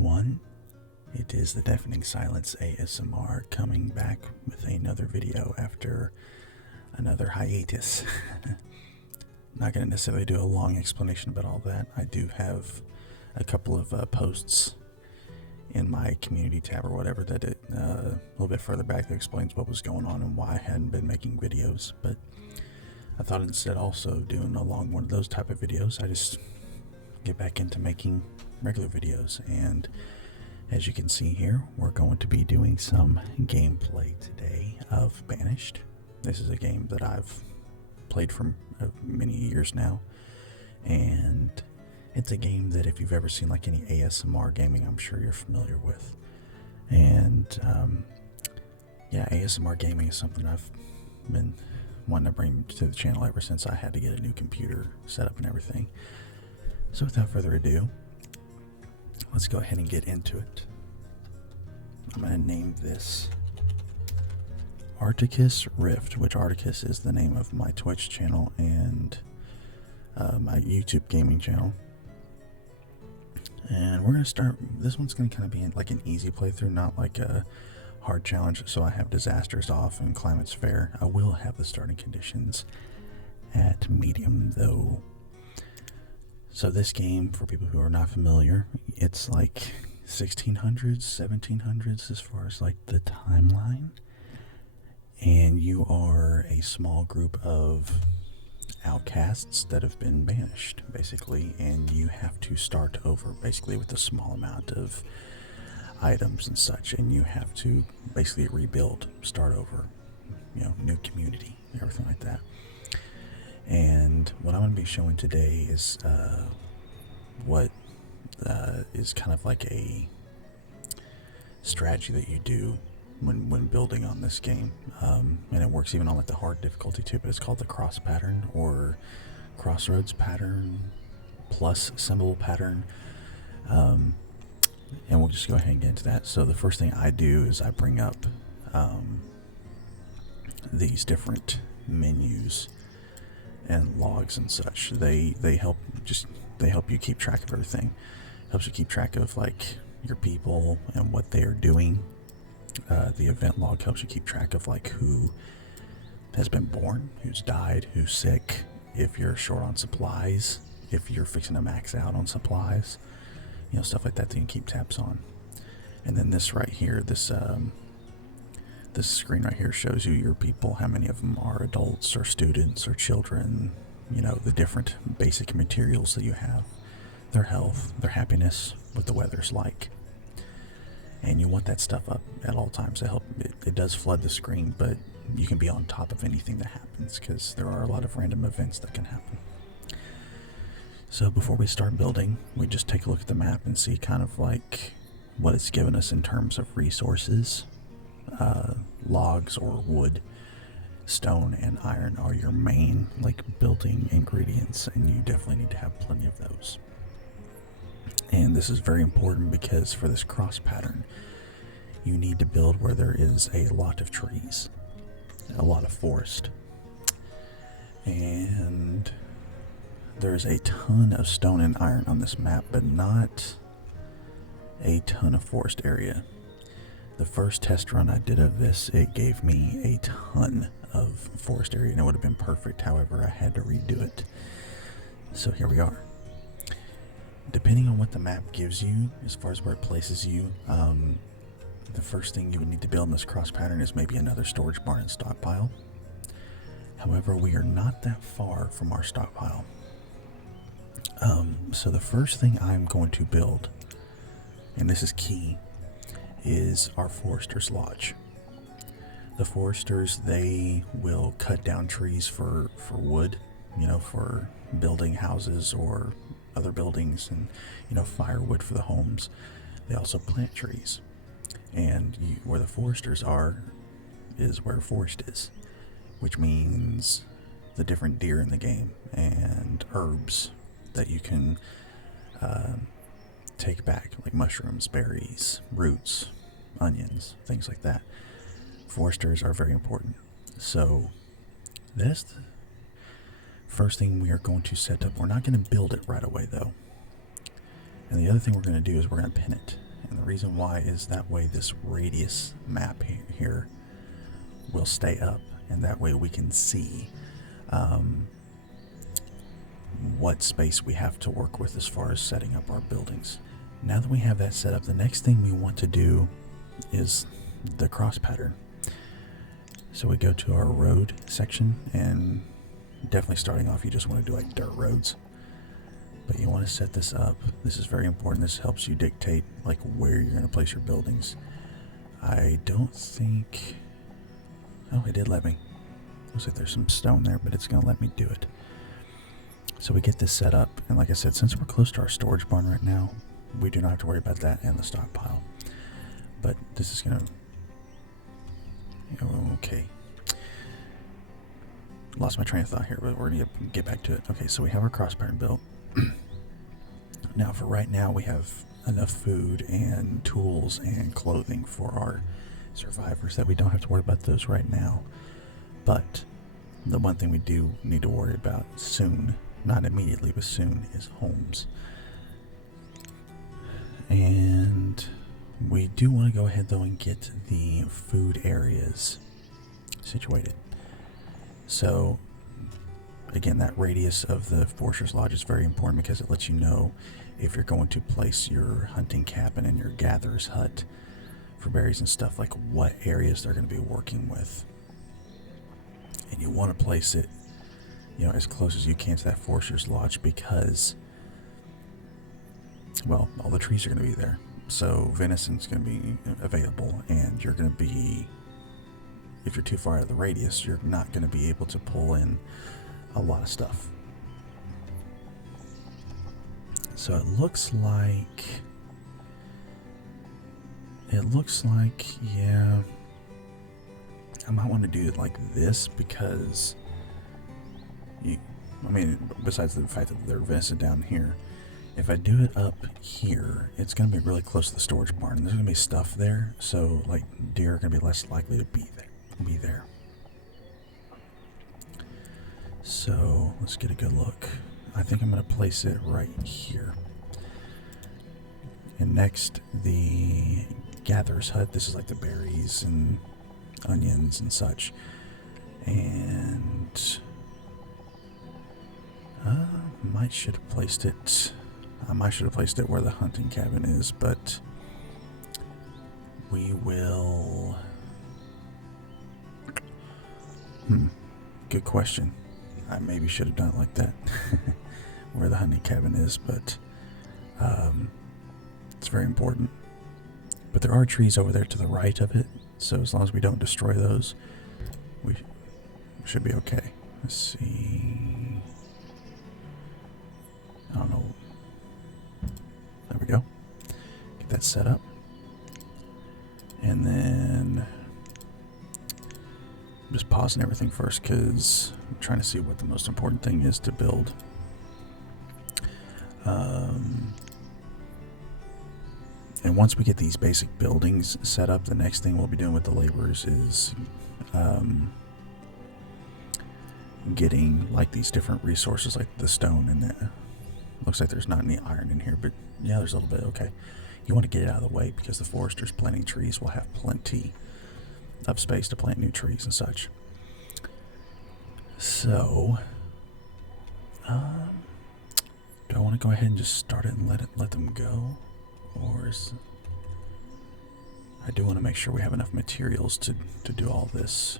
everyone. It is the Deafening Silence ASMR coming back with another video after another hiatus. Not going to necessarily do a long explanation about all that. I do have a couple of posts in my community tab or whatever that a little bit further back that explains what was going on and why I hadn't been making videos. But I thought instead also doing a long one of those type of videos, I just get back into making regular videos. And as you can see here, we're going to be doing some gameplay today of Banished. This is a game that I've played for many years now, and it's a game that if you've ever seen like any ASMR gaming, I'm sure you're familiar with. And yeah, ASMR gaming is something I've been wanting to bring to the channel ever since I had to get a new computer set up and everything. So without further ado, let's go ahead and get into it. I'm going to name this Articus Rift, which Articus is the name of my Twitch channel and my YouTube gaming channel. And we're going to start, this one's going to kind of be like an easy playthrough, not like a hard challenge. So I have disasters off and climate's fair. I will have the starting conditions at medium though. So this game, for people who are not familiar, it's like 1600s, 1700s as far as like the timeline. And you are a small group of outcasts that have been banished, basically. And you have to start over, basically, with a small amount of items and such. And you have to basically rebuild, start over, you know, new community, everything like that. And what I'm going to be showing today is what is kind of like a strategy that you do when building on this game. And it works even on like the hard difficulty too, but it's called the cross pattern or Crossroads pattern plus symbol pattern. And we'll just go ahead and get into that. So the first thing I do is I bring up these different menus and logs and such. They help you keep track of everything. Helps you keep track of like your people and what they are doing. The event log helps you keep track of like who has been born, who's died, who's sick, if you're short on supplies, if you're fixing to max out on supplies, you know, stuff like that that you can keep tabs on. And then this right here, this screen right here shows you your people, how many of them are adults or students or children, you know, the different basic materials that you have, their health, their happiness, what the weather's like. And you want that stuff up at all times to help. It does flood the screen, but you can be on top of anything that happens because there are a lot of random events that can happen. So before we start building, we just take a look at the map and see kind of like what it's given us in terms of resources. Logs or wood, stone and iron are your main like building ingredients, and you definitely need to have plenty of those. And this is very important because for this cross pattern, you need to build where there is a lot of trees, a lot of forest, and there's a ton of stone and iron on this map, but not a ton of forest area. The first test run I did of this, it gave me a ton of forest area, and it would have been perfect. However, I had to redo it. So here we are. Depending on what the map gives you, as far as where it places you, the first thing you would need to build in this cross pattern is maybe another storage barn and stockpile. However, we are not that far from our stockpile. So the first thing I'm going to build, and this is key, is our Forester's Lodge. The Foresters, they will cut down trees for wood, you know, for building houses or other buildings, and, you know, firewood for the homes. They also plant trees. And where the Foresters are is where forest is, which means the different deer in the game and herbs that you can take back, like mushrooms, berries, roots, onions, things like that. Foresters are very important. So this first thing we are going to set up. We're not going to build it right away though. And the other thing we're going to do is we're going to pin it. reason why is that way this radius map here will stay up, and that way we can see what space we have to work with as far as setting up our buildings. Now that we have that set up, the next thing we want to do is the cross pattern. So we go to our road section, and definitely starting off you just want to do like dirt roads, but you want to set this up. This is very important. This helps you dictate like where you're going to place your buildings. I don't think, oh, it did let me. Looks like there's some stone there, but it's going to let me do it. So we get this set up, and like I said, since we're close to our storage barn right now, we do not have to worry about that and the stockpile. But this is gonna, okay. Lost my train of thought here, but we're gonna get back to it. Okay, so we have our cross pattern built. Now for right now, we have enough food and tools and clothing for our survivors that we don't have to worry about those right now. But the one thing we do need to worry about soon, not immediately, but soon, is homes. And we do want to go ahead though and get the food areas situated. So again, that radius of the Forester's Lodge is very important because it lets you know if you're going to place your hunting cabin and your gatherer's hut for berries and stuff, like what areas they're going to be working with. And you want to place it, as close as you can to that Forester's Lodge because, well, all the trees are going to be there. So venison's going to be available, and you're going to be, if you're too far out of the radius, you're not going to be able to pull in a lot of stuff. So it looks like, yeah, I might want to do it like this because, besides the fact that they're venison down here, if I do it up here, it's going to be really close to the storage barn. There's going to be stuff there, so like deer are going to be less likely to be there. So let's get a good look. I think I'm going to place it right here. And next, the gatherer's hut. This is like the berries and onions and such. And I might should have placed it where the hunting cabin is, but we will. Good question. I maybe should have done it like that, where the hunting cabin is, but it's very important. But there are trees over there to the right of it, so as long as we don't destroy those, we should be okay. Let's see. I don't know. There we go. Get that set up. And then I'm just pausing everything first because I'm trying to see what the most important thing is to build. And once we get these basic buildings set up, the next thing we'll be doing with the laborers is getting like these different resources like the stone and that. Looks like there's not any iron in here, but yeah, there's a little bit. Okay. You want to get it out of the way because the foresters planting trees will have plenty of space to plant new trees and such. So, do I want to go ahead and just start it and let them go? Or is... I do want to make sure we have enough materials to do all this.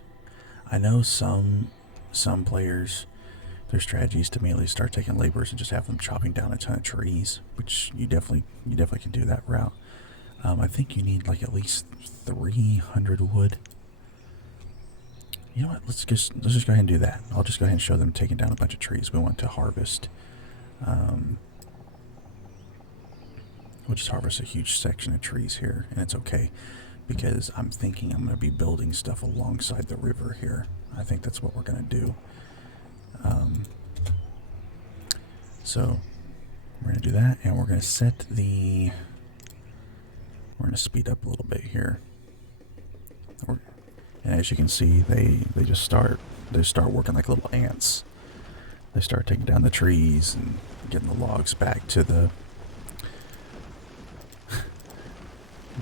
I know some players, their strategy is to immediately start taking laborers and just have them chopping down a ton of trees, which you definitely can do that route. I think you need like at least 300 wood. You know what? Let's just go ahead and do that. I'll just go ahead and show them taking down a bunch of trees we want to harvest. We'll just harvest a huge section of trees here, and it's okay because I'm thinking I'm going to be building stuff alongside the river here. I think that's what we're going to do. So we're going to do that, and we're going to set the... We're going to speed up a little bit here. And as you can see, they just start working like little ants. They start taking down the trees and getting the logs back to the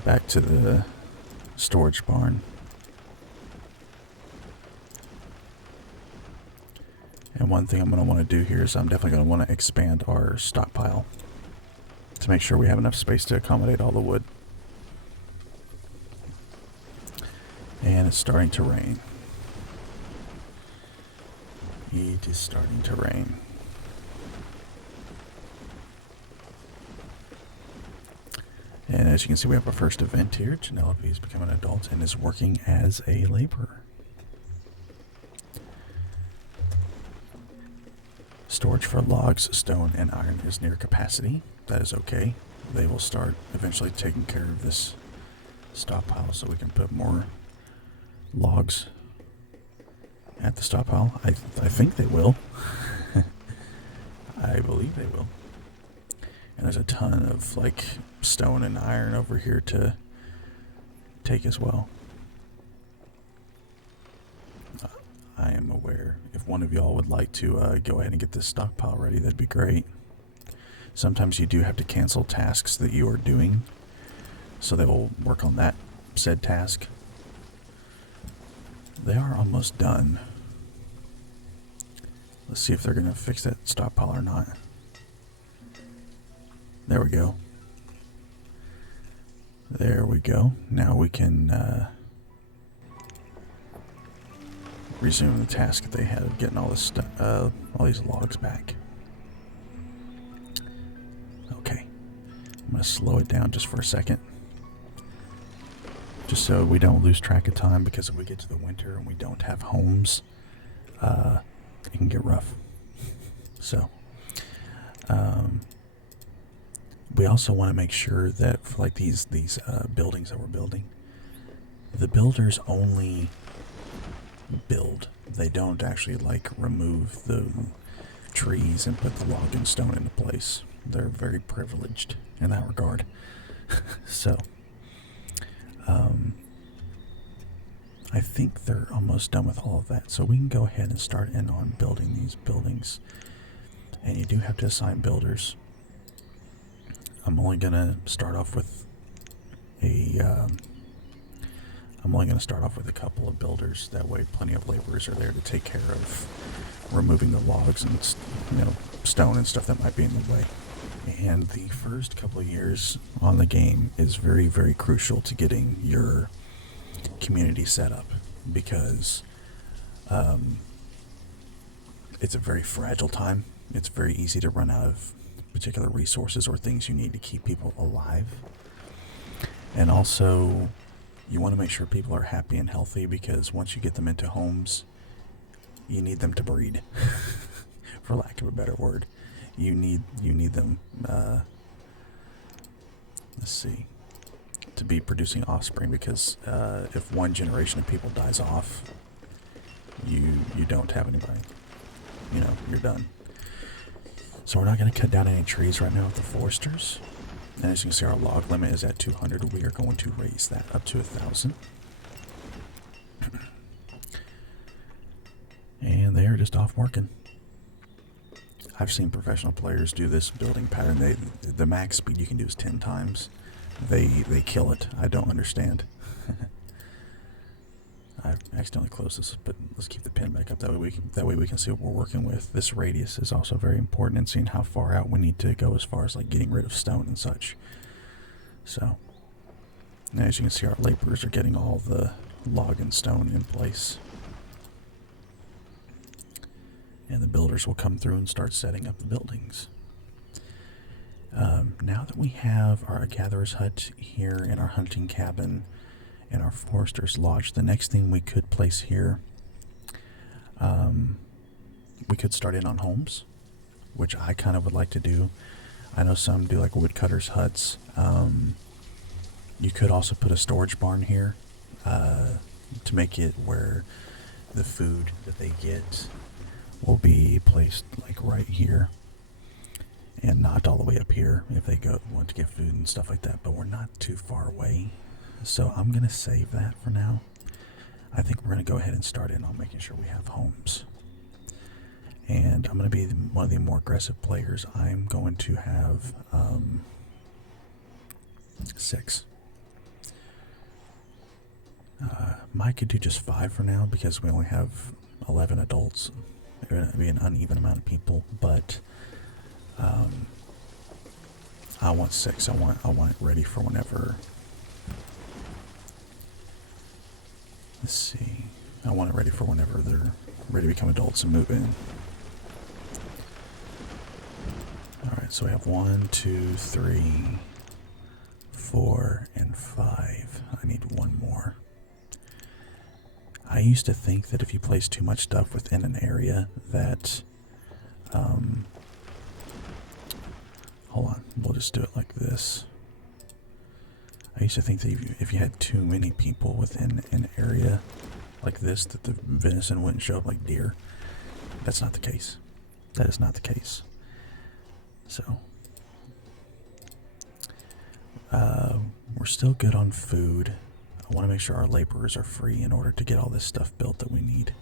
back to the storage barn. And one thing I'm going to want to do here is I'm definitely going to want to expand our stockpile to make sure we have enough space to accommodate all the wood. And it's starting to rain. It is starting to rain. And as you can see, we have our first event here. Penelope has become an adult and is working as a laborer. Storage for logs, stone, and iron is near capacity. That is okay. They will start eventually taking care of this stockpile so we can put more logs at the stockpile. I think they will. I believe they will. And there's a ton of like stone and iron over here to take as well. I am aware. If one of y'all would like to go ahead and get this stockpile ready, that'd be great. Sometimes you do have to cancel tasks that you are doing, so they will work on that said task. They are almost done. Let's see if they're going to fix that stockpile or not. There we go. There we go. Now we can resume the task that they had of getting all this all these logs back. Okay, I'm gonna slow it down just for a second, just so we don't lose track of time. Because if we get to the winter and we don't have homes, it can get rough. So, we also want to make sure that for like these buildings that we're building, the builders only build. They don't actually like remove the trees and put the log and stone into place. They're very privileged in that regard. So, I think they're almost done with all of that. So we can go ahead and start in on building these buildings. And you do have to assign builders. I'm only going to start off with a couple of builders. That way plenty of laborers are there to take care of removing the logs and stone and stuff that might be in the way. And the first couple of years on the game is very, very crucial to getting your community set up, because it's a very fragile time. It's very easy to run out of particular resources or things you need to keep people alive. And also, you want to make sure people are happy and healthy, because once you get them into homes, you need them to breed, for lack of a better word. You need them, let's see, to be producing offspring, because if one generation of people dies off, you don't have anybody. You're done. So we're not going to cut down any trees right now with the foresters. And as you can see, our log limit is at 200. We are going to raise that up to 1,000. And they are just off working. I've seen professional players do this building pattern. The max speed you can do is 10 times. They kill it. I don't understand. I accidentally closed this, but let's keep the pin back up. That way we can see what we're working with. This radius is also very important in seeing how far out we need to go as far as like getting rid of stone and such. So, now as you can see, our laborers are getting all the log and stone in place. And the builders will come through and start setting up the buildings. Now that we have our gatherer's hut here and our hunting cabin and our forester's lodge, the next thing we could place here, we could start in on homes, which I kind of would like to do. I know some do like woodcutters' huts. You could also put a storage barn here to make it where the food that they get will be placed like right here and not all the way up here if they want to get food and stuff like that. But we're not too far away, so I'm gonna save that for now. I think we're gonna go ahead and start in on making sure we have homes, and I'm gonna be one of the more aggressive players. I'm going to have 6. might could do just 5 for now because we only have 11 adults. It'd be an uneven amount of people, but I want 6. I want it ready for whenever. Let's see. I want it ready for whenever they're ready to become adults and move in. Alright, so we have 1, 2, 3, 4, and 5. I need 1 more. I used to think that if you place too much stuff within an area that, hold on, we'll just do it like this. I used to think that if you had too many people within an area like this, that the venison wouldn't show up like deer. That's not the case. That is not the case. So, we're still good on food. I want to make sure our laborers are free in order to get all this stuff built that we need.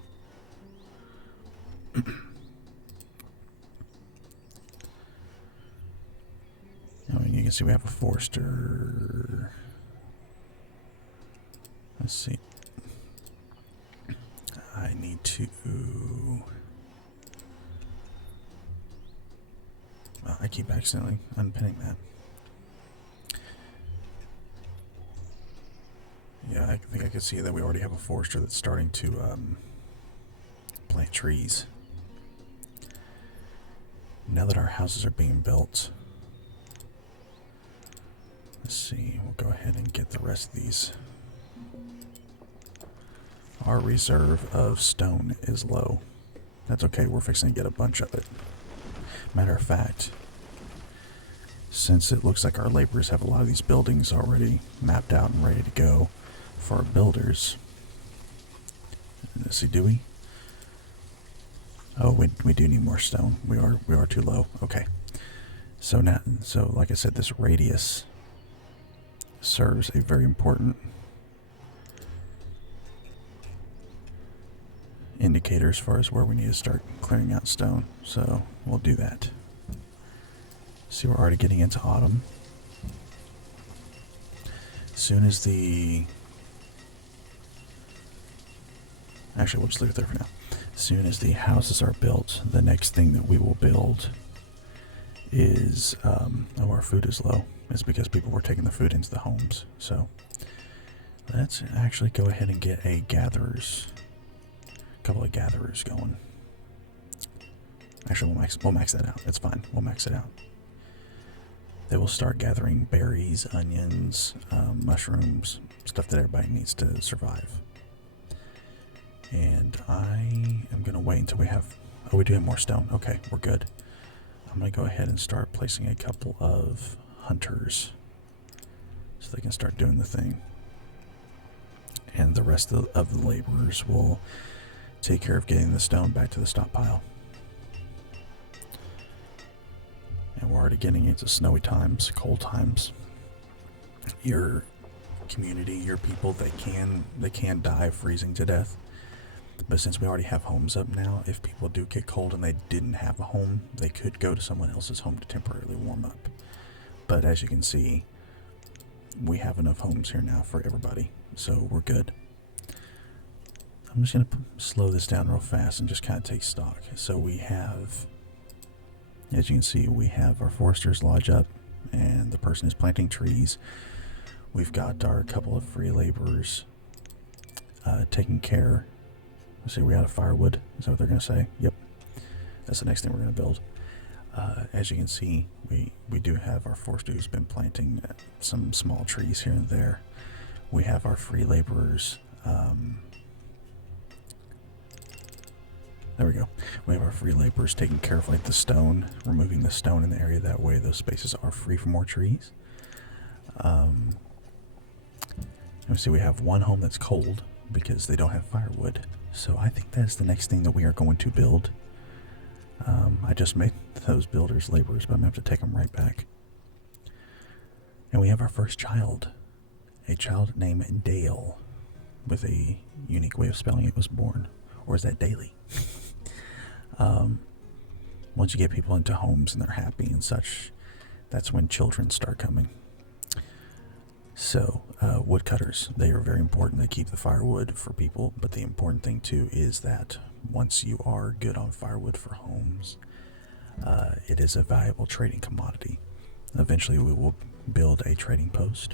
I mean, you can see we have a forester. Let's see. I need to... I keep accidentally unpinning that. Yeah, I think I can see that we already have a forester that's starting to plant trees. Now that our houses are being built, let's see, we'll go ahead and get the rest of these. Our reserve of stone is low. That's okay, we're fixing to get a bunch of it. Matter of fact, since it looks like our laborers have a lot of these buildings already mapped out and ready to go for our builders. Let's see, do we? Oh, we do need more stone. We are too low. Okay. So now, like I said, this radius serves a very important indicator as far as where we need to start clearing out stone. So we'll do that. See, we're already getting into autumn. As soon as the... Actually, we'll just leave it there for now. As soon as the houses are built, the next thing that we will build is... oh, our food is low. It's because people were taking the food into the homes. So let's actually go ahead and get a couple of gatherers going. Actually, we'll max that out. It's fine. We'll max it out. They will start gathering berries, onions, mushrooms, stuff that everybody needs to survive. And I am going to wait until we have... Oh, we do have more stone. Okay, we're good. I'm going to go ahead and start placing a couple of hunters so they can start doing the thing. And the rest of the laborers will take care of getting the stone back to the stockpile. And we're already getting into snowy times, cold times. Your community, your people, they can die freezing to death. But since we already have homes up now, if people do get cold and they didn't have a home, they could go to someone else's home to temporarily warm up. But as you can see, we have enough homes here now for everybody, so we're good. I'm just going to slow this down real fast and just kind of take stock. So we have, as you can see, we have our forester's lodge up, and the person is planting trees. We've got our couple of free laborers taking care. Let's see, we out of firewood. Is that what they're going to say? Yep. That's the next thing we're going to build. As you can see, we do have our forester who's been planting some small trees here and there. We have our free laborers. There we go. We have our free laborers taking care of like the stone, removing the stone in the area. That way those spaces are free for more trees. Let me see, we have one home that's cold because they don't have firewood. So I think that's the next thing that we are going to build. I just made those builders laborers, but I'm going to have to take them right back. And we have our first child. A child named Dale, with a unique way of spelling it, was born. Or is that Daily? Once you get people into homes and they're happy and such, that's when children start coming. So, woodcutters, they are very important. They keep the firewood for people, but the important thing too is that once you are good on firewood for homes, it is a valuable trading commodity. Eventually, we will build a trading post,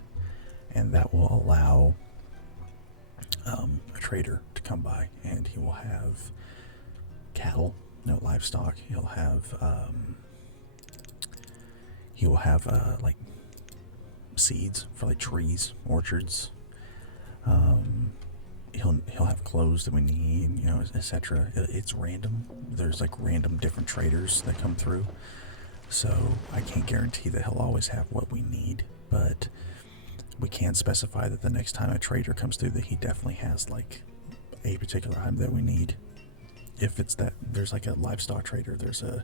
and that will allow a trader to come by, and he will have cattle, no livestock. He'll have like seeds for like trees, orchards. He'll have clothes that we need, you know, etc. It's random. There's like random different traders that come through, so I can't guarantee that he'll always have what we need, but we can specify that the next time a trader comes through that he definitely has like a particular item that we need. If it's that there's like a livestock trader, there's a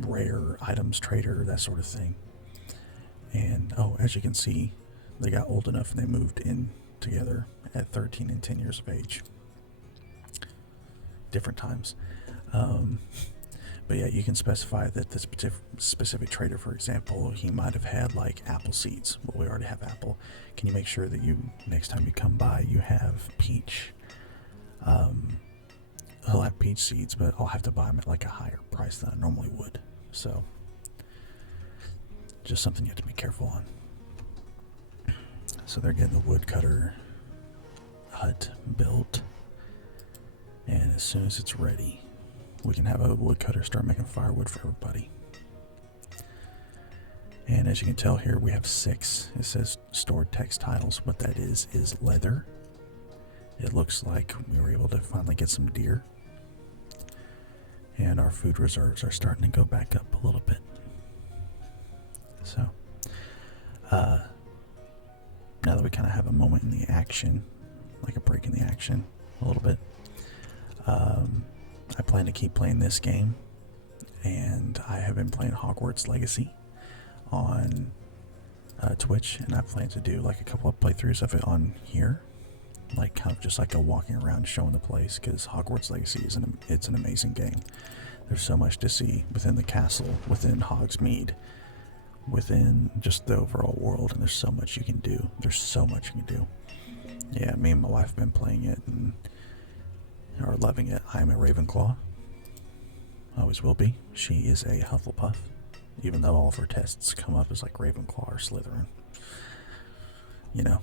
rare items trader, that sort of thing. And oh, as you can see, they got old enough and they moved in together at 13 and 10 years of age. Different times. But yeah, you can specify that this specific trader, for example, he might have had like apple seeds. Well, we already have apple. Can you make sure that you, next time you come by, you have peach? He'll have peach seeds, but I'll have to buy them at like a higher price than I normally would. So, just something you have to be careful on. So they're getting the woodcutter hut built, and as soon as it's ready, we can have a woodcutter start making firewood for everybody. And as you can tell here, we have 6. It says stored textiles. What that is leather. It looks like we were able to finally get some deer. And our food reserves are starting to go back up a little bit. So, now that we kind of have a moment in the action, like a break in the action a little bit, I plan to keep playing this game, and I have been playing Hogwarts Legacy on Twitch, and I plan to do like a couple of playthroughs of it on here, like kind of just like a walking around showing the place, because Hogwarts Legacy is it's an amazing game. There's so much to see within the castle, within Hogsmeade, within just the overall world, and there's so much you can do. Yeah, me and my wife have been playing it and are loving it. I'm a Ravenclaw. Always will be. She is a Hufflepuff, even though all of her tests come up as like Ravenclaw or Slytherin. You know.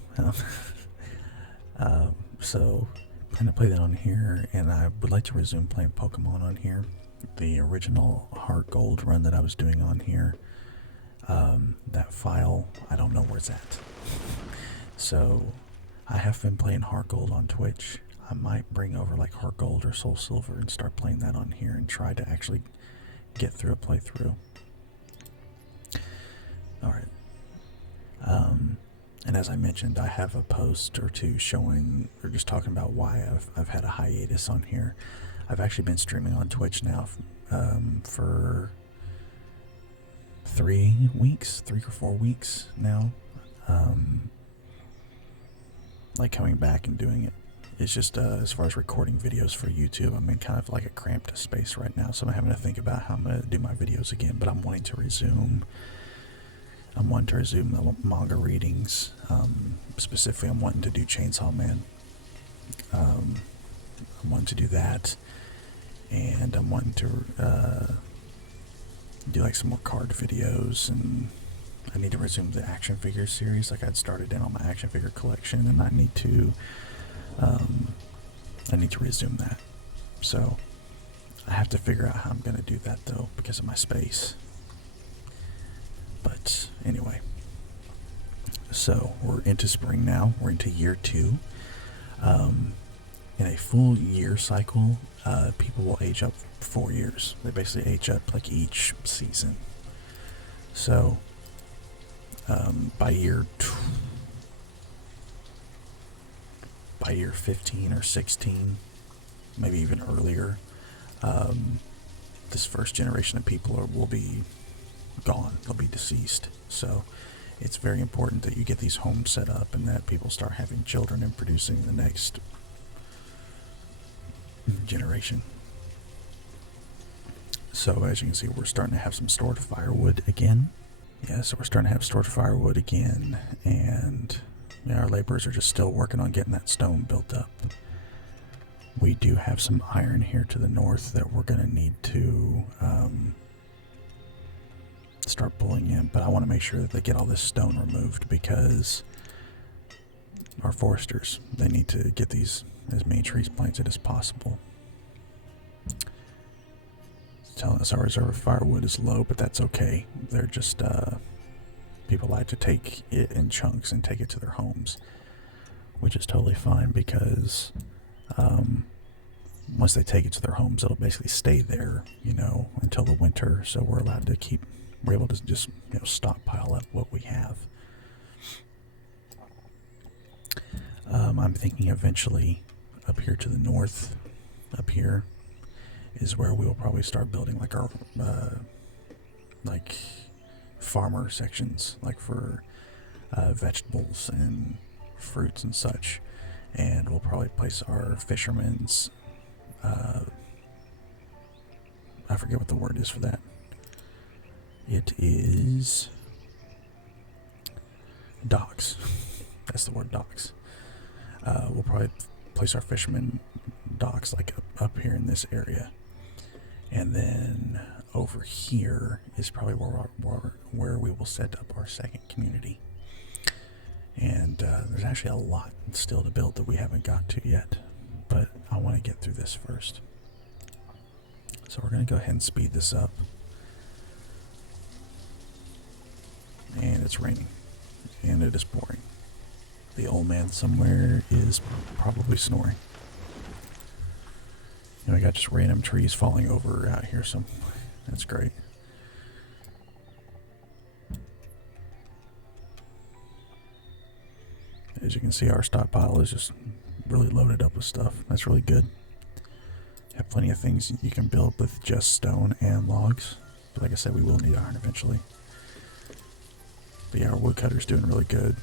So I'm going to play that on here, and I would like to resume playing Pokemon on here. The original Heart Gold run that I was doing on here, that file, I don't know where it's at. So I have been playing Heart Gold on Twitch. I might bring over like Heart Gold or Soul Silver and start playing that on here and try to actually get through a playthrough. Alright. And as I mentioned, I have a post or two showing or just talking about why I've had a hiatus on here. I've actually been streaming on Twitch now for 3 or 4 weeks now. Like coming back and doing it. It's just as far as recording videos for YouTube, I'm in kind of like a cramped space right now, so I'm having to think about how I'm going to do my videos again, but I'm wanting to resume the manga readings. Specifically, I'm wanting to do Chainsaw Man. I'm wanting to do that, and I'm wanting to do like some more card videos, and I need to resume the action figure series. Like I'd started in on my action figure collection, and I need to resume that. So I have to figure out how I'm going to do that though, because of my space. But anyway, so we're into spring now. We're into year 2. In a full year cycle, people will age up 4 years. They basically age up like each season. So by year 15 or 16, maybe even earlier, this first generation of people will be gone. They'll be deceased. So it's very important that you get these homes set up and that people start having children and producing the next generation. So as you can see, we're starting to have some stored firewood again, Yeah, so we're starting to have stored firewood again, and yeah, our laborers are just still working on getting that stone built up. We do have some iron here to the north that we're going to need to start pulling in, but I want to make sure that they get all this stone removed because our foresters, they need to get these as many trees planted as possible. It's telling us our reserve of firewood is low, but that's okay. They're just people like to take it in chunks and take it to their homes, which is totally fine because once they take it to their homes, it'll basically stay there, until the winter. So we're allowed to we're able to just, stockpile up what we have. I'm thinking eventually up here to the north, up here is where we will probably start building like our, farmer sections, like for vegetables and fruits and such. And we'll probably place our fishermen's, I forget what the word is for that. It is docks. That's the word, docks. We'll probably place our fishermen docks like up here in this area. And then over here is probably where we will set up our second community. And there's actually a lot still to build that we haven't got to yet, but I want to get through this first. So we're going to go ahead and speed this up. And it's raining, and it is pouring. The old man somewhere is probably snoring. And we got just random trees falling over out here, so that's great. As you can see, our stockpile is just really loaded up with stuff. That's really good. Have plenty of things you can build with just stone and logs. But like I said, we will need iron eventually. But yeah, our woodcutter's doing really good.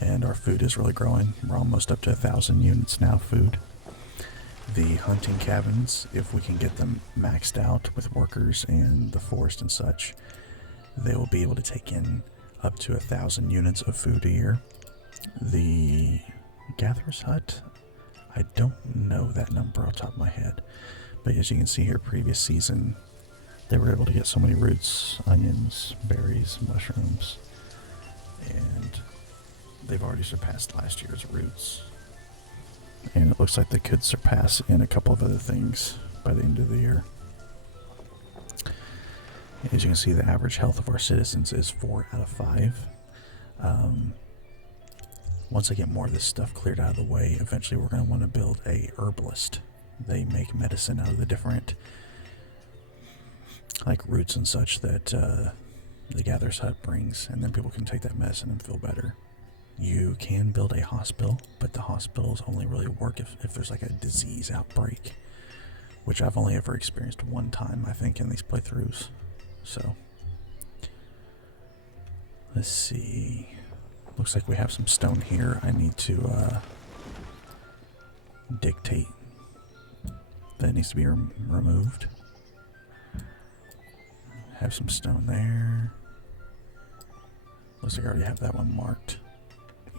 And our food is really growing. We're almost up to 1,000 units now, food. The hunting cabins, if we can get them maxed out with workers and the forest and such, they will be able to take in up to 1,000 units of food a year. The gatherer's hut, I don't know that number off the top of my head, but as you can see here, previous season, they were able to get so many roots, onions, berries, mushrooms, and they've already surpassed last year's roots. And it looks like they could surpass in a couple of other things by the end of the year. As you can see, the average health of our citizens is 4 out of 5. Once I get more of this stuff cleared out of the way, eventually we're going to want to build a herbalist. They make medicine out of the different roots and such that the gatherer's hut brings, and then people can take that medicine and feel better. You can build a hospital, but the hospitals only really work if there's like a disease outbreak, which I've only ever experienced one time, I think, in these playthroughs. So, let's see. Looks like we have some stone here. I need to dictate that it needs to be removed. Have some stone there. Looks like I already have that one marked.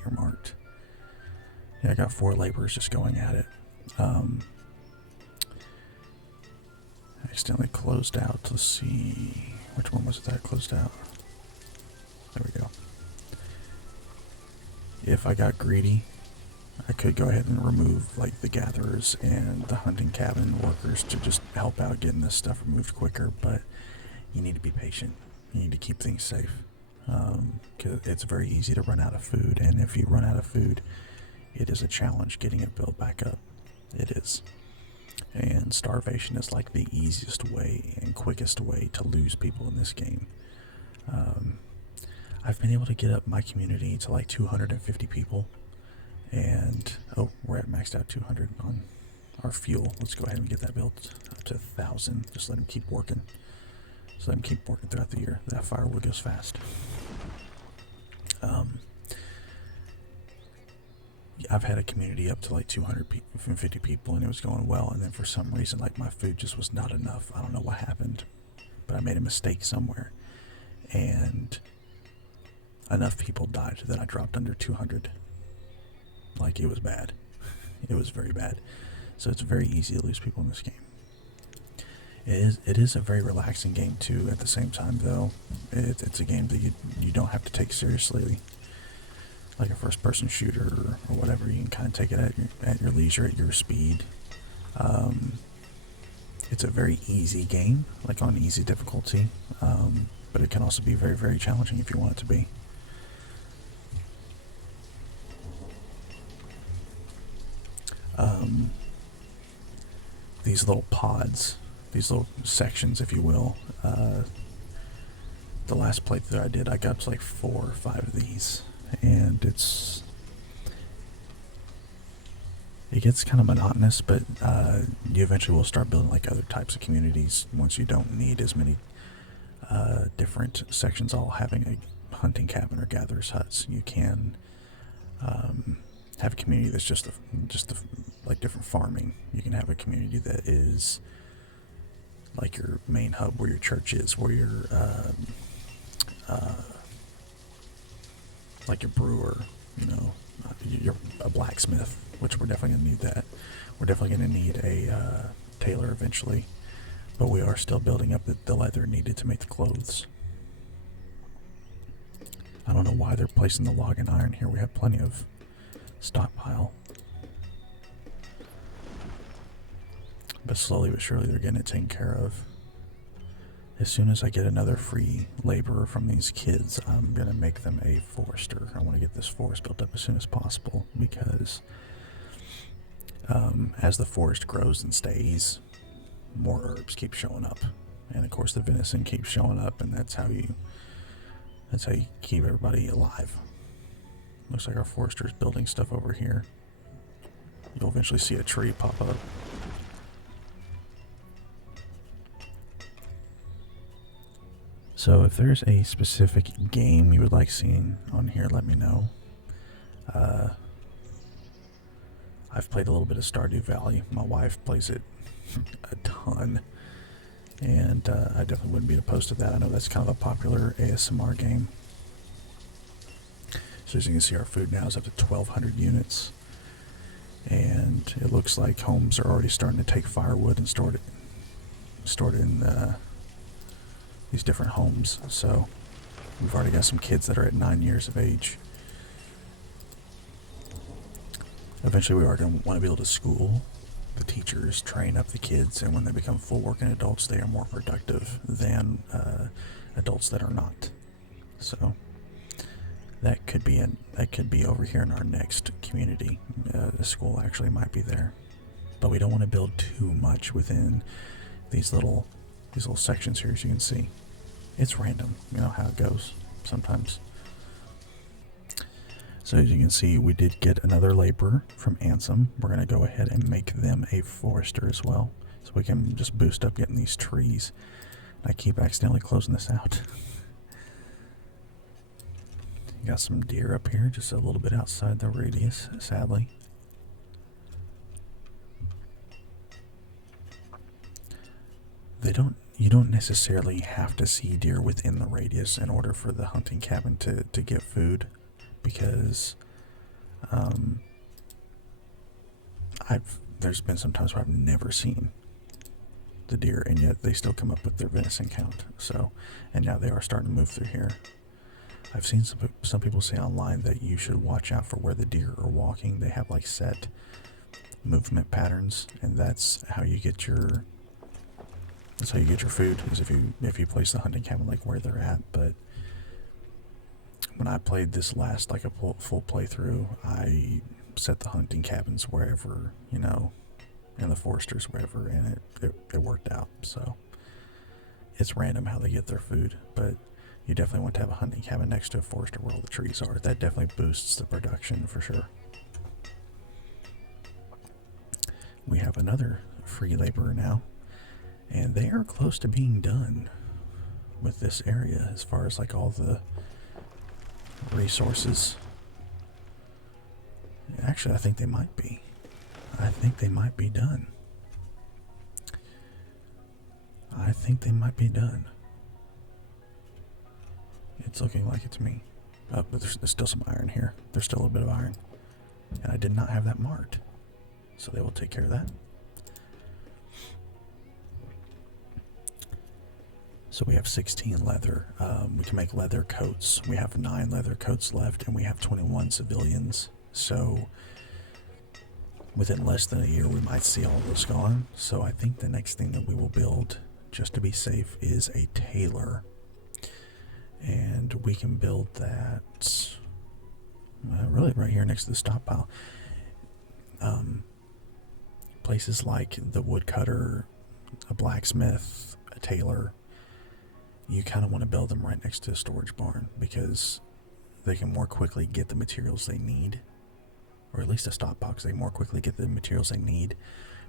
Earmarked. Yeah, I got 4 laborers just going at it. I accidentally closed out. Let's see. Which one was it that closed out? There we go. If I got greedy, I could go ahead and remove the gatherers and the hunting cabin workers to just help out getting this stuff removed quicker, but you need to be patient. You need to keep things safe. Because it's very easy to run out of food, and if you run out of food, it is a challenge getting it built back up. It is. And starvation is like the easiest way and quickest way to lose people in this game. I've been able to get up my community to 250 people, and we're at maxed out 200 on our fuel. Let's go ahead and get that built up to 1,000. Just let them keep working. So let them keep working throughout the year. That firewood goes fast. I've had a community up to 250 people, and it was going well, and then for some reason my food just was not enough. I don't know what happened, but I made a mistake somewhere, and enough people died that I dropped under 200. Like, it was bad. It was very bad. So it's very easy to lose people in this game. It is a very relaxing game too. At the same time, though, it's a game that you don't have to take seriously, like a first-person shooter or whatever. You can kind of take it at your leisure, at your speed. It's a very easy game, like on easy difficulty, but it can also be very, very challenging if you want it to be. These little pods, these little sections, if you will, the last playthrough I did, I got to like 4 or 5 of these, and it gets kind of monotonous, but you eventually will start building like other types of communities once you don't need as many different sections all having a hunting cabin or gatherer's huts. You can have a community that's just like different farming. You can have a community that is like your main hub, where your church is, where your like your brewer, you know, you're a blacksmith, which we're definitely gonna need that. We're definitely gonna need a tailor eventually, but we are still building up the leather needed to make the clothes. I don't know why they're placing the log and iron here. We have plenty of stockpile. But slowly but surely they're getting it taken care of. As soon as I get another free laborer from these kids, I'm going to make them a forester. I want to get this forest built up as soon as possible, because as the forest grows and stays, more herbs keep showing up. And of course the venison keeps showing up, and that's how you keep everybody alive. Looks like our forester's building stuff over here. You'll eventually see a tree pop up. So if there's a specific game you would like seeing on here, let me know. I've played a little bit of Stardew Valley. My wife plays it a ton, and I definitely wouldn't be opposed to that. I know that's kind of a popular ASMR game. So as you can see, our food now is up to 1,200 units, and it looks like homes are already starting to take firewood and stored it in these different homes. So we've already got some kids that are at 9 years of age. Eventually we are going to want to be able to school the teachers, train up the kids, and when they become full working adults, they are more productive than adults that are not. So that could be over here in our next community. The school actually might be there, but we don't want to build too much within these little sections here. As you can see, it's random, you know how it goes sometimes. So as you can see, we did get another laborer from Ansem. We're going to go ahead and make them a forester as well, so we can just boost up getting these trees. I keep accidentally closing this out. Got some deer up here, just a little bit outside the radius, sadly. You don't necessarily have to see deer within the radius in order for the hunting cabin to get food, because there's been some times where I've never seen the deer, and yet they still come up with their venison count. So, and now they are starting to move through here. I've seen some people say online that you should watch out for where the deer are walking. They have like set movement patterns, and that's how you get your food, is if you place the hunting cabin like where they're at. But when I played this last, like a full playthrough, I set the hunting cabins wherever, you know, and the foresters wherever, and it worked out. So it's random how they get their food, but you definitely want to have a hunting cabin next to a forester where all the trees are. That definitely boosts the production for sure. We have another free laborer now, and they are close to being done with this area as far as like all the resources. Actually, I think they might be. I think they might be done. I think they might be done. It's looking like it to me. But there's still some iron here. There's still a bit of iron. And I did not have that marked. So they will take care of that. So we have 16 leather. We can make leather coats. We have 9 leather coats left, and we have 21 civilians. So within less than a year, we might see all this gone. So I think the next thing that we will build, just to be safe, is a tailor. And we can build that really right here next to the stockpile. Places like the woodcutter, a blacksmith, a tailor, you kind of want to build them right next to a storage barn because they can more quickly get the materials they need, or at least a stockpile, because they more quickly get the materials they need,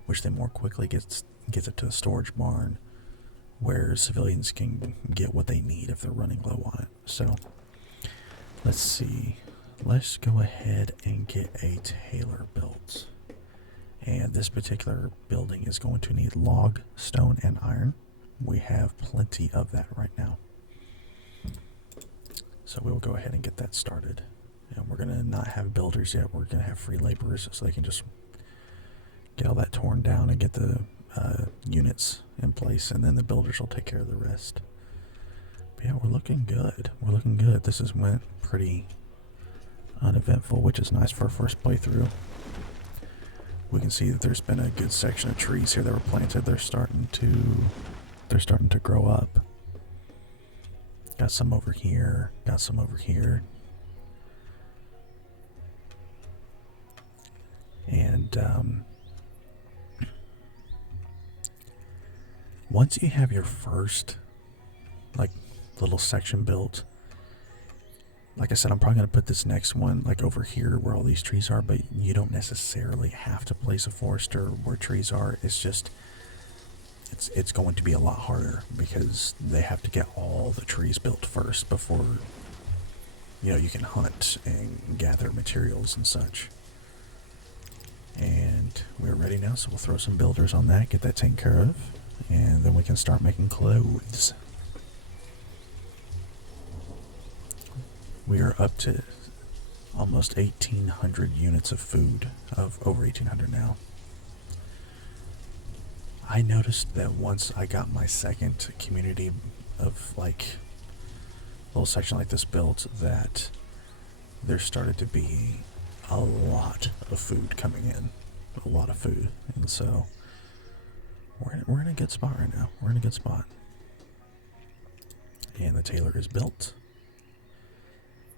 which then more quickly gets it to a storage barn where civilians can get what they need if they're running low on it. So let's see. Let's go ahead and get a tailor built. And this particular building is going to need log, stone, and iron. We have plenty of that right now. So we'll go ahead and get that started. And we're going to not have builders yet. We're going to have free laborers so they can just get all that torn down and get the units in place. And then the builders will take care of the rest. But yeah, we're looking good. We're looking good. This has went pretty uneventful, which is nice for our first playthrough. We can see that there's been a good section of trees here that were planted. They're starting to grow up. Got some over here. Got some over here. And once you have your first little section built, like I said, I'm probably going to put this next one over here where all these trees are, but you don't necessarily have to place a forester where trees are. It's just it's going to be a lot harder because they have to get all the trees built first before you can hunt and gather materials and such. And we're ready now, so we'll throw some builders on that, get that taken care of, and then we can start making clothes. We are up to almost 1,800 units of food, of over 1,800 now. I noticed that once I got my second community of little section like this built, that there started to be a lot of food coming in. A lot of food. And so we're in a good spot right now. We're in a good spot. And the tailor is built.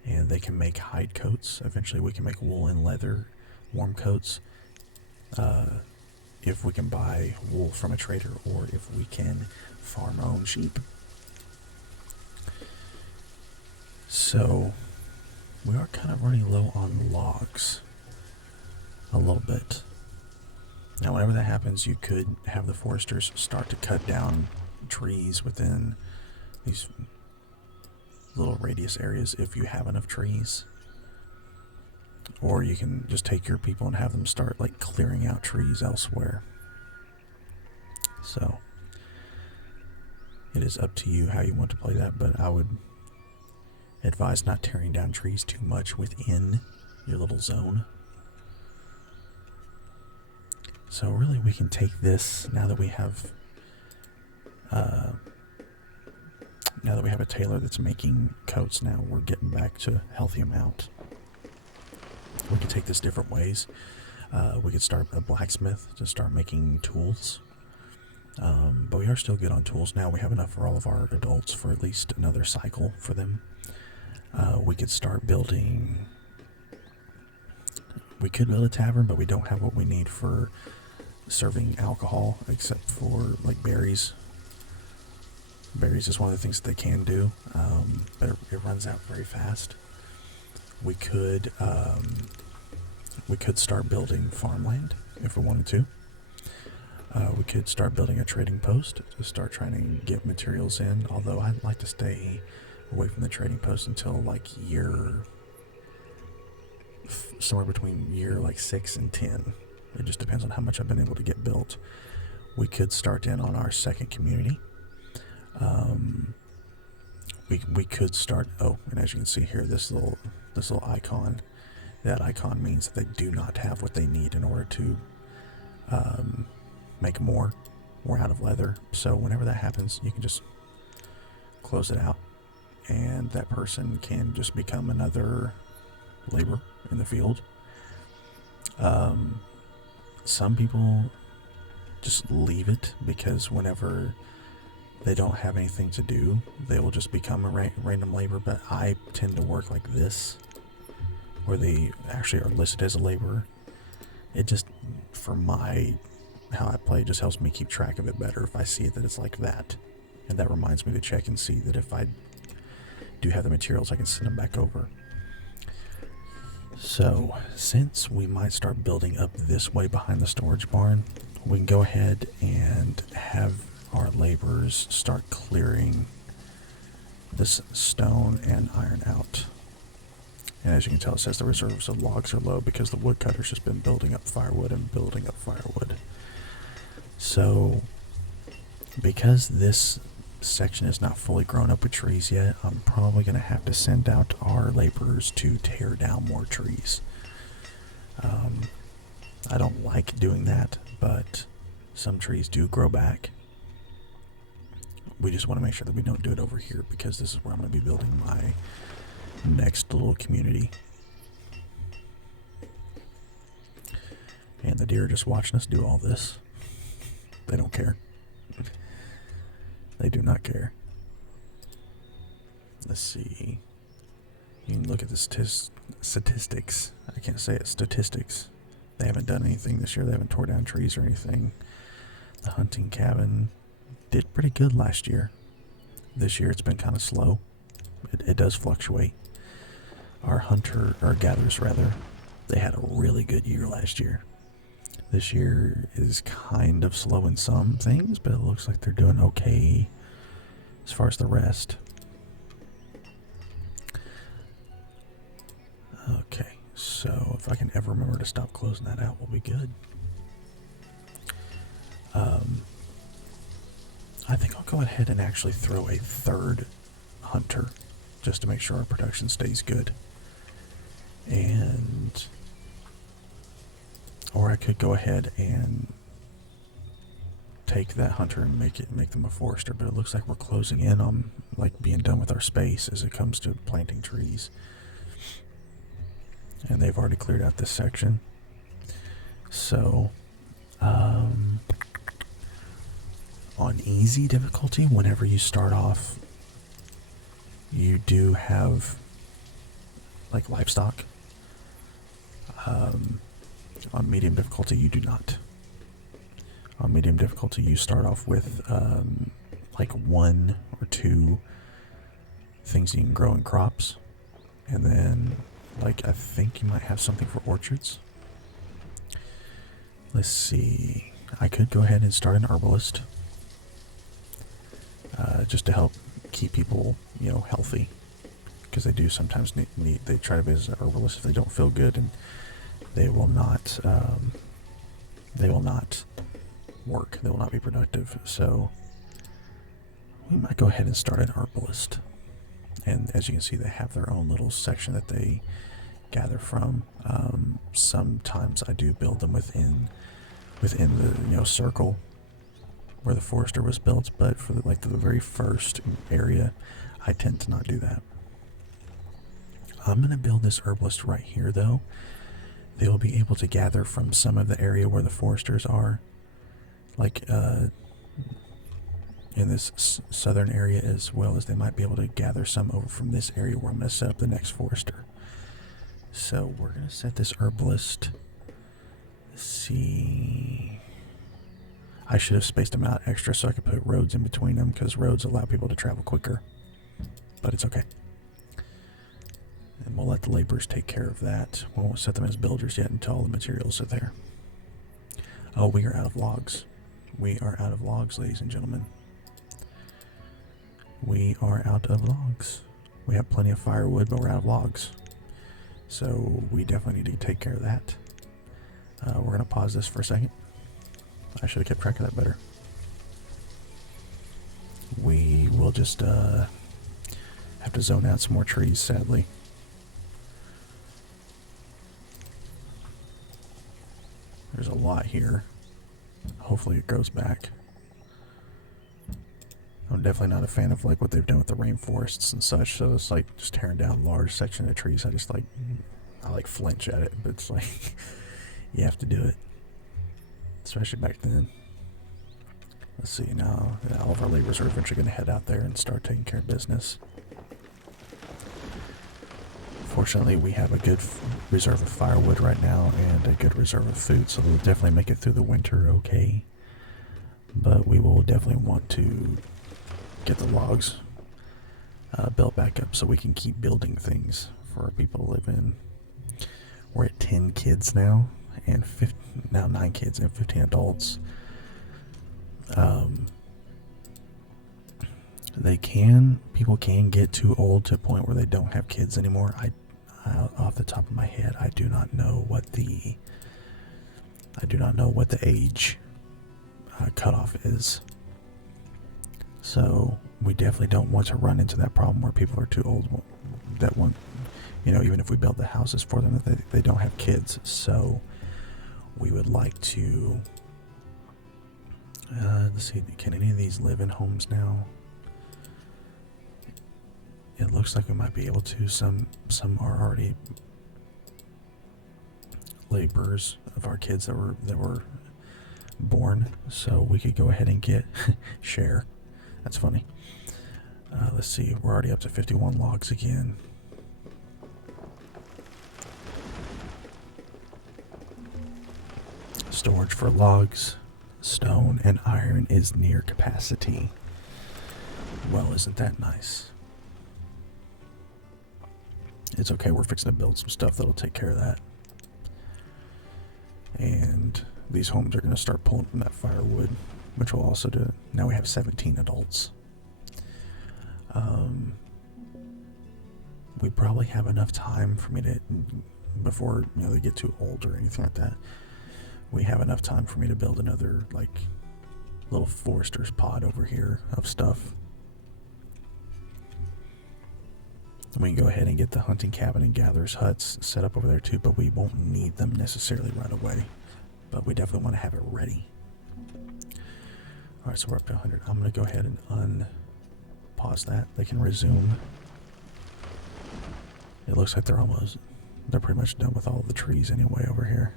And they can make hide coats. Eventually we can make wool and leather warm coats. If we can buy wool from a trader, or if we can farm our own sheep. So we are kind of running low on logs a little bit. Now whenever that happens, you could have the foresters start to cut down trees within these little radius areas if you have enough trees. Or you can just take your people and have them start clearing out trees elsewhere. So it is up to you how you want to play that, but I would advise not tearing down trees too much within your little zone. So really we can take this, now that we have a tailor that's making coats. Now we're getting back to a healthy amount. We could take this different ways. We could start a blacksmith to start making tools. But we are still good on tools now. We have enough for all of our adults for at least another cycle for them. We could start building... We could build a tavern, but we don't have what we need for serving alcohol, except for berries. Berries is one of the things that they can do, but it runs out very fast. We could start building farmland if we wanted to. We could start building a trading post to start trying to get materials in, although I'd like to stay away from the trading post until somewhere between year 6 and 10. It just depends on how much I've been able to get built. We could start in on our second community. we could start. Oh, and as you can see here, this little icon, that icon means that they do not have what they need in order to make more out of leather. So whenever that happens, you can just close it out, and that person can just become another labor in the field. Some people just leave it because whenever they don't have anything to do, they will just become a random labor. But I tend to work like this, where they actually are listed as a laborer. It just, for how I play, just helps me keep track of it better if I see that it's like that. And that reminds me to check and see that if I do have the materials, I can send them back over. So, since we might start building up this way behind the storage barn, we can go ahead and have our laborers start clearing this stone and iron out. And as you can tell, it says the reserves of logs are low because the woodcutter's just been building up firewood and building up firewood. So, because this section is not fully grown up with trees yet, I'm probably going to have to send out our laborers to tear down more trees. I don't like doing that, but some trees do grow back. We just want to make sure that we don't do it over here, because this is where I'm going to be building my next little community. And the deer are just watching us do all this. They don't care. They do not care. Let's see. You can look at the statistics. I can't say it. Statistics. They haven't done anything this year. They haven't tore down trees or anything. The hunting cabin did pretty good last year. This year it's been kind of slow. It does fluctuate. Our gatherers rather, they had a really good year last year. This year is kind of slow in some things, but it looks like they're doing okay as far as the rest. Okay, so if I can ever remember to stop closing that out, we'll be good. I think I'll go ahead and actually throw a third hunter just to make sure our production stays good. Or I could go ahead and take that hunter and make them a forester, but it looks like we're closing in on like being done with our space as it comes to planting trees. And they've already cleared out this section. So, on easy difficulty, whenever you start off, you do have like livestock. On medium difficulty, you do not. On medium difficulty, you start off with like 1 or 2 things you can grow in crops, and then like I think you might have something for orchards. Let's see. I could go ahead and start an herbalist, just to help keep people, healthy, because they do sometimes need. They try to visit an herbalist if they don't feel good, and they will not. They will not work. They will not be productive. So we might go ahead and start an herbalist. And as you can see, they have their own little section that they gather from. Sometimes I do build them within the circle where the forester was built, but for the very first area, I tend to not do that. I'm gonna build this herbalist right here, though. They will be able to gather from some of the area where the foresters are, like in this southern area, as well as they might be able to gather some over from this area where I'm going to set up the next forester. So we're going to set this herbalist. Let's see. I should have spaced them out extra so I could put roads in between them, because roads allow people to travel quicker. But it's okay. And we'll let the laborers take care of that. We won't set them as builders yet until all the materials are there. Oh, we are out of logs. We are out of logs, ladies and gentlemen. We are out of logs. We have plenty of firewood, but we're out of logs. So we definitely need to take care of that. We're going to pause this for a second. I should have kept track of that better. We will just Have to zone out some more trees, sadly. There's a lot here. Hopefully it grows back. I'm definitely not a fan of like what they've done with the rainforests and such, so it's like just tearing down large sections of trees. I like flinch at it, but it's like you have to do it. Especially back then. Let's see, now all of our laborers are eventually going to head out there and start taking care of business. Fortunately, we have a good reserve of firewood right now and a good reserve of food, so we'll definitely make it through the winter okay. But we will definitely want to get the logs built back up so we can keep building things for our people to live in. We're at 10 kids now, and now 9 kids and 15 adults. People can get too old to a point where they don't have kids anymore. Off the top of my head, I do not know what the age cutoff is. So we definitely don't want to run into that problem where people are too old that want, even if we build the houses for them, that they don't have kids. So we would like to, let's see, can any of these live in homes now? It looks like we might be able to. Some are already laborers of our kids that were born, so we could go ahead and get share. That's funny. Let's see, we're already up to 51 logs again. Storage for logs, stone, and iron is near capacity. Well, isn't that nice? It's okay, we're fixing to build some stuff that'll take care of that. And these homes are going to start pulling from that firewood, which will also do it. Now we have 17 adults. We probably have enough time for me to, before they get too old or anything like that, we have enough time for me to build another like little forester's pod over here of stuff. We can go ahead and get the hunting cabin and gatherers huts set up over there too, but we won't need them necessarily right away. But we definitely want to have it ready. Alright, so we're up to 100. I'm going to go ahead and unpause that. They can resume. It looks like they're pretty much done with all the trees anyway over here.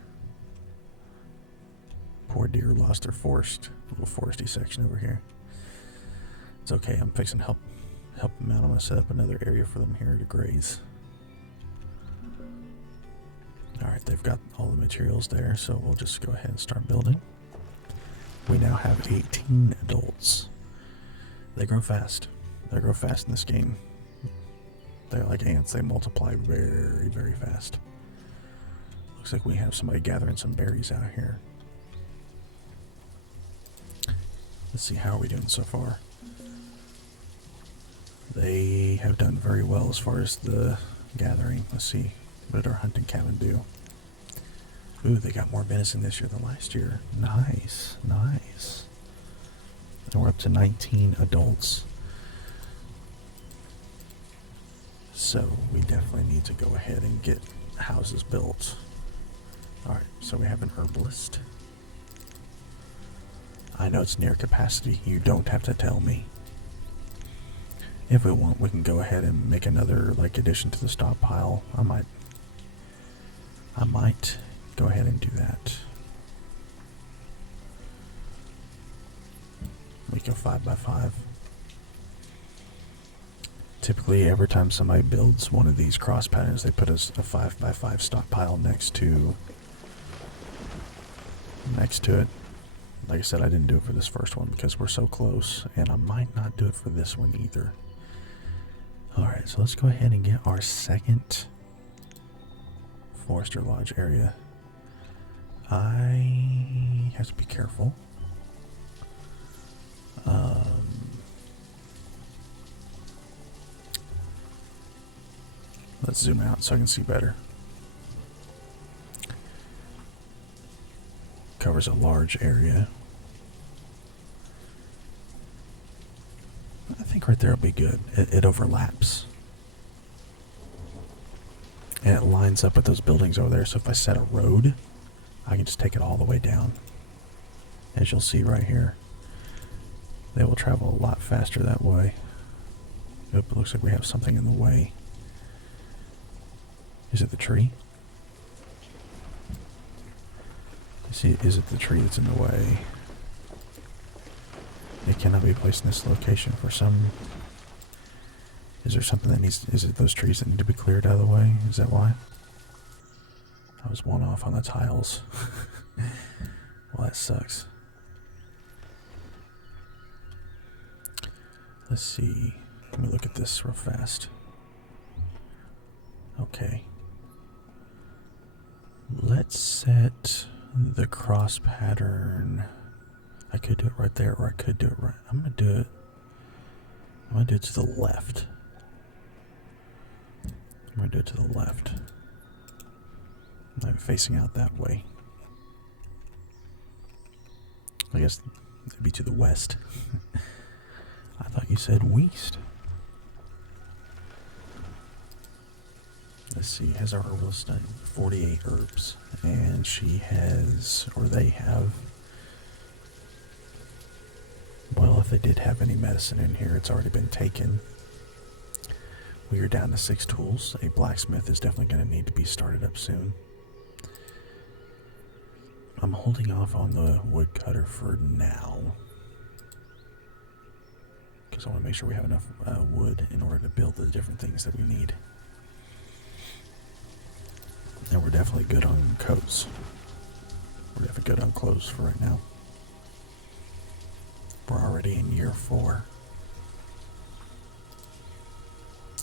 Poor deer lost their little foresty section over here. It's okay, I'm fixing to help them out. I'm going to set up another area for them here to graze. Alright, they've got all the materials there, so we'll just go ahead and start building. We now have 18 adults. They grow fast. They grow fast in this game. They're like ants. They multiply very, very fast. Looks like we have somebody gathering some berries out here. Let's see, how are we doing so far? They have done very well as far as the gathering. Let's see, what did our hunting cabin do? Ooh, they got more venison this year than last year. Nice, nice. And we're up to 19 adults. So we definitely need to go ahead and get houses built. Alright, so we have an herbalist. I know it's near capacity. You don't have to tell me. If we want, we can go ahead and make another addition to the stockpile. I might go ahead and do that. We go 5x5. Typically, every time somebody builds one of these cross patterns, they put a 5x5 stockpile next to it. Like I said, I didn't do it for this first one because we're so close, and I might not do it for this one either. Alright, so let's go ahead and get our second Forester Lodge area. I have to be careful. Let's zoom out so I can see better. Covers a large area. I think right there will be good. It overlaps. And it lines up with those buildings over there, so if I set a road, I can just take it all the way down. As you'll see right here. They will travel a lot faster that way. Oop, it looks like we have something in the way. Is it the tree? See, is it the tree that's in the way? It cannot be placed in this location for some... Is there something that needs... Is it those trees that need to be cleared out of the way? Is that why? I was one off on the tiles. Well, that sucks. Let's see. Let me look at this real fast. Okay. Let's set the cross pattern. I could do it right there, or I could do it right. I'm gonna do it. I'm gonna do it to the left. I'm gonna do it to the left. I'm facing out that way. I guess it'd be to the west. I thought you said west. Let's see, has our herbalist done 48 herbs, and she has, or they have, well, if they did have any medicine in here, it's already been taken. We are down to 6 tools. A blacksmith is definitely going to need to be started up soon. I'm holding off on the woodcutter for now, because I want to make sure we have enough wood in order to build the different things that we need. And we're definitely good on coats. We're definitely good on clothes for right now. We're already in year 4.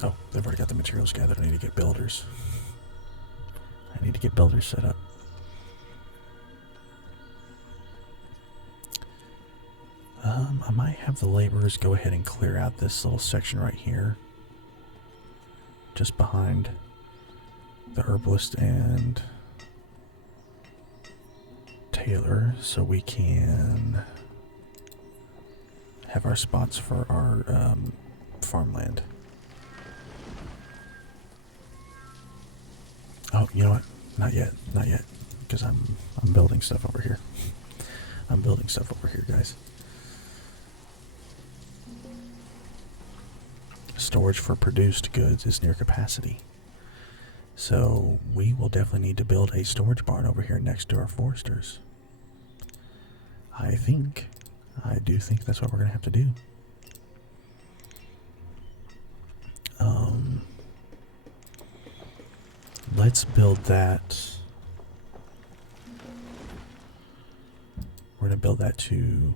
Oh, they've already got the materials gathered. I need to get builders. I need to get builders set up. I might have the laborers go ahead and clear out this little section right here. Just behind the herbalist and Taylor, so we can have our spots for our farmland. Oh, you know what? Not yet, because I'm building stuff over here. I'm building stuff over here, guys. Storage for produced goods is near capacity. So we will definitely need to build a storage barn over here next to our foresters. I do think that's what we're going to have to do. Let's build that. We're going to build that to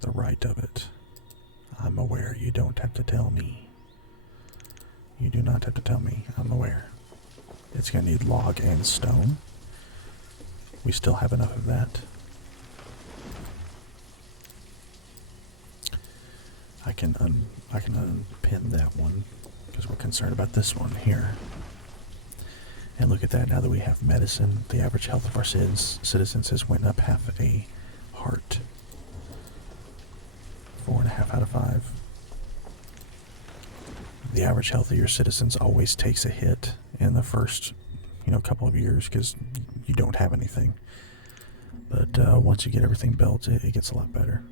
the right of it. I'm aware. You don't have to tell me. You do not have to tell me. I'm aware. It's going to need log and stone. We still have enough of that. I can unpin that one because we're concerned about this one here. And look at that, now that we have medicine, the average health of our citizens has went up half a heart. 4.5 out of 5. The average health of your citizens always takes a hit in the first, couple of years because you don't have anything. But once you get everything built, it gets a lot better.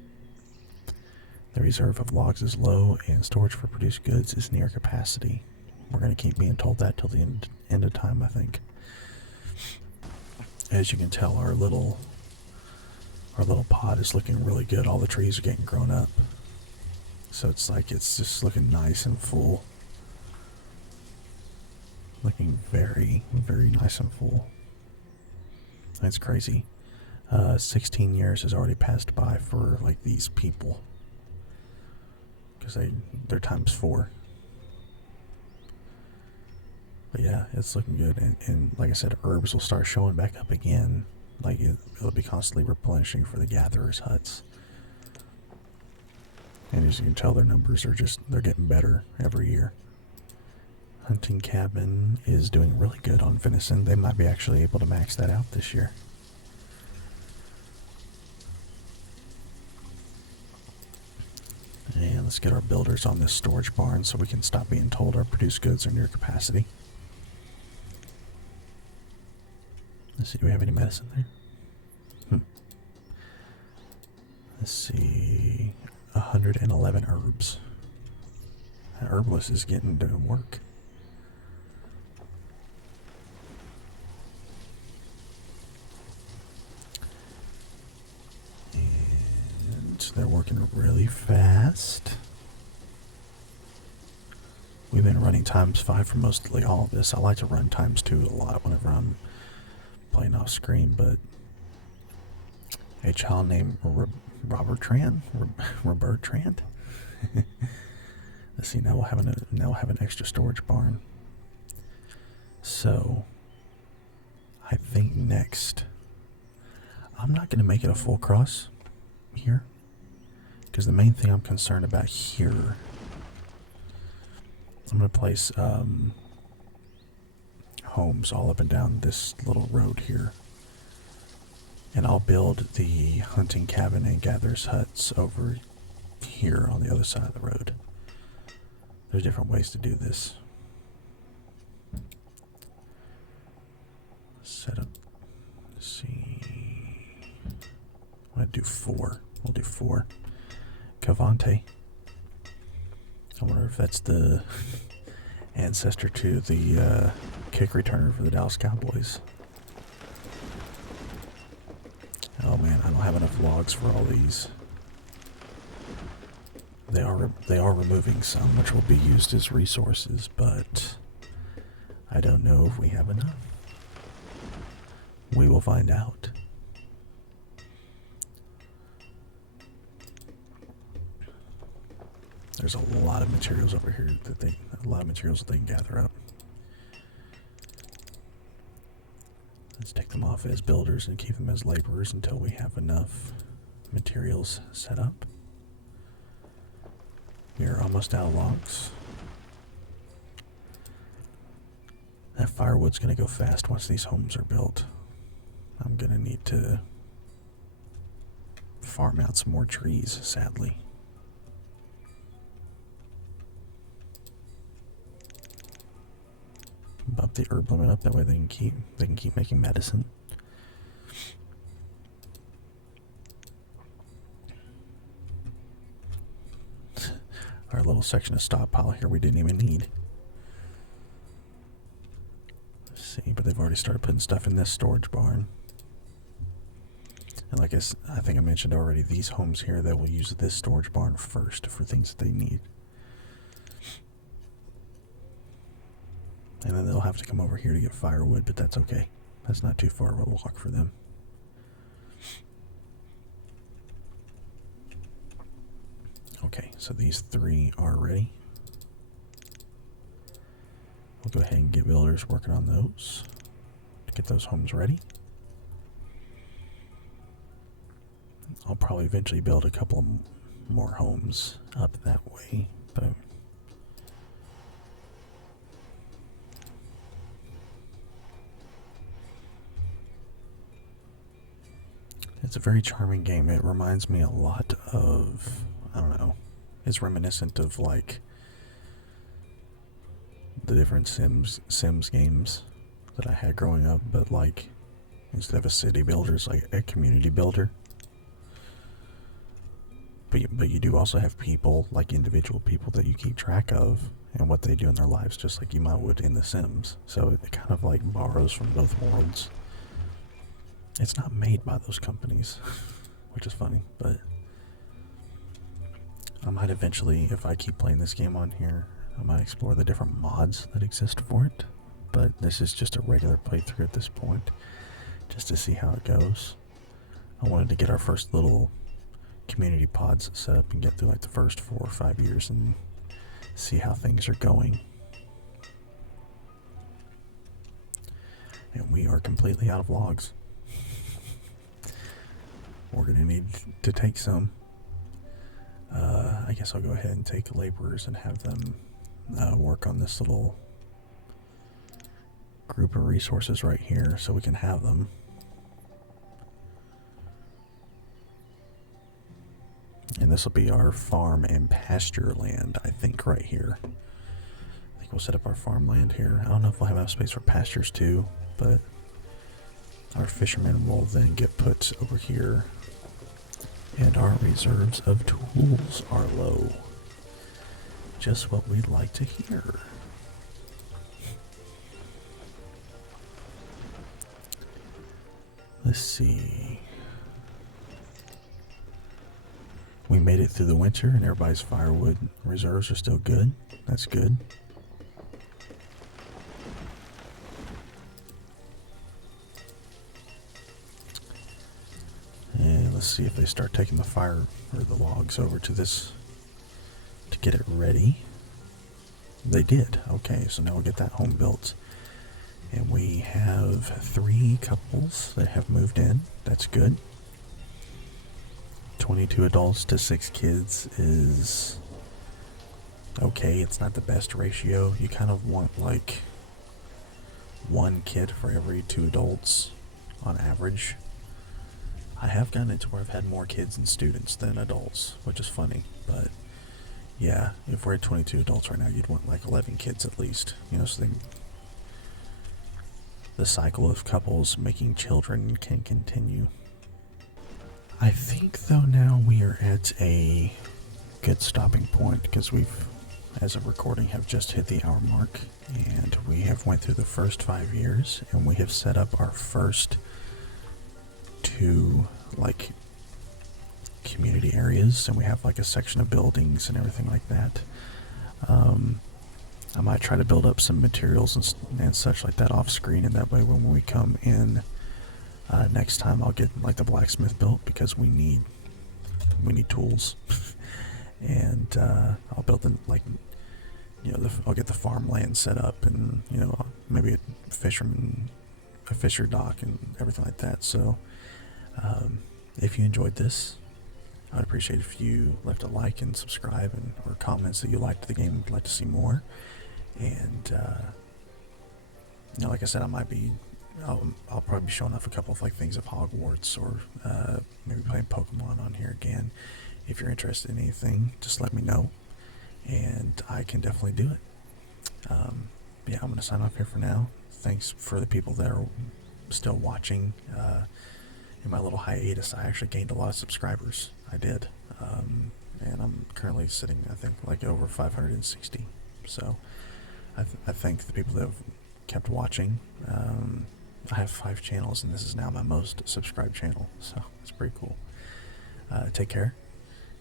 The reserve of logs is low, and storage for produced goods is near capacity. We're going to keep being told that till the end of time, I think. As you can tell, our little pod is looking really good. All the trees are getting grown up. So it's like it's just looking nice and full. Looking very, very nice and full. That's crazy. 16 years has already passed by for like these people. Because they're times 4. But yeah, it's looking good. And like I said, herbs will start showing back up again. Like it'll be constantly replenishing for the gatherers' huts. And as you can tell, their numbers are they're getting better every year. Hunting cabin is doing really good on venison. They might be actually able to max that out this year. And let's get our builders on this storage barn so we can stop being told our produced goods are near capacity. Let's see, do we have any medicine there? Let's see, 111 herbs. That herbalist is getting to work. And they're working really fast. We've been running ×5 for mostly all of this. I like to run ×2 a lot whenever I'm playing off screen, but a child named Robert Tran? Robert Tran? Let's see, now we'll have an extra storage barn. So, I think next, I'm not going to make it a full cross here, because the main thing I'm concerned about here, I'm going to place homes all up and down this little road here. And I'll build the hunting cabin and gatherers huts over here on the other side of the road. There's different ways to do this. Set up. Let's see. I'm going to do 4. We'll do 4. Cavante. I wonder if that's the ancestor to the kick returner for the Dallas Cowboys. Oh man, I don't have enough logs for all these. They are removing some, which will be used as resources, but I don't know if we have enough. We will find out. There's a lot of materials over here that they can gather up. Let's take them off as builders and keep them as laborers until we have enough materials set up. We are almost out of logs. That firewood's going to go fast once these homes are built. I'm going to need to farm out some more trees, sadly. Bump the herb limit up, that way they can keep making medicine. Our little section of stockpile here we didn't even need. Let's see, but they've already started putting stuff in this storage barn. And like I think I mentioned already, these homes here, they will use this storage barn first for things that they need. And then they'll have to come over here to get firewood, but that's okay. That's not too far of a walk for them. Okay, so these 3 are ready. We'll go ahead and get builders working on those to get those homes ready. I'll probably eventually build a couple more homes up that way, but it's a very charming game. It reminds me a lot of, I don't know, it's reminiscent of like the different Sims games that I had growing up, but like instead of a city builder, it's like a community builder. But you do also have people, like individual people that you keep track of and what they do in their lives, just like you might would in The Sims. So it kind of like borrows from both worlds. It's not made by those companies, which is funny, but I might eventually, if I keep playing this game on here, I might explore the different mods that exist for it. But this is just a regular playthrough at this point, just to see how it goes. I wanted to get our first little community pods set up and get through like the first 4 or 5 years and see how things are going. And we are completely out of logs. We're going to need to take some. I guess I'll go ahead and take laborers and have them work on this little group of resources right here so we can have them. And this will be our farm and pasture land, I think, right here. I think we'll set up our farmland here. I don't know if we'll have enough space for pastures too, but Our fishermen will then get put over here, and our reserves of tools are low. Just what we'd like to hear. Let's see. We made it through the winter and everybody's firewood reserves are still good. That's good. And let's see if they start taking the fire or the logs over to this to get it ready. They did. Okay, so now we'll get that home built. And we have 3 couples that have moved in. That's good. 22 adults to 6 kids is okay. It's not the best ratio. You kind of want like 1 kid for every 2 adults on average. I have gotten it to where I've had more kids and students than adults, which is funny. But yeah, if we're at 22 adults right now, you'd want like 11 kids at least. You know, so the cycle of couples making children can continue. I think though now we are at a good stopping point because we've, as of recording, have just hit the hour mark, and we have went through the first 5 years, and we have set up our first 2 like community areas, and we have like a section of buildings and everything like that. I might try to build up some materials and such like that off screen, and that way when we come in next time I'll get like the blacksmith built because we need tools. And I'll build the, like, you know, I'll get the farmland set up, and you know, maybe a fisher dock and everything like that. So if you enjoyed this, I'd appreciate if you left a like and subscribe, and or comments that you liked the game and would like to see more. And you know, like I said, I'll probably be showing off a couple of like things of Hogwarts, or maybe playing Pokemon on here again. If you're interested in anything, just let me know, and I can definitely do it. Yeah, I'm gonna sign off here for now. Thanks for the people that are still watching. In my little hiatus, I actually gained a lot of subscribers. I did, and I'm currently sitting, I think, like over 560. So I thank the people that have kept watching. I have 5 channels, and this is now my most subscribed channel, so it's pretty cool. Take care,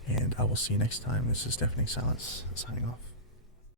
and I will see you next time. This is Deafening Silence signing off.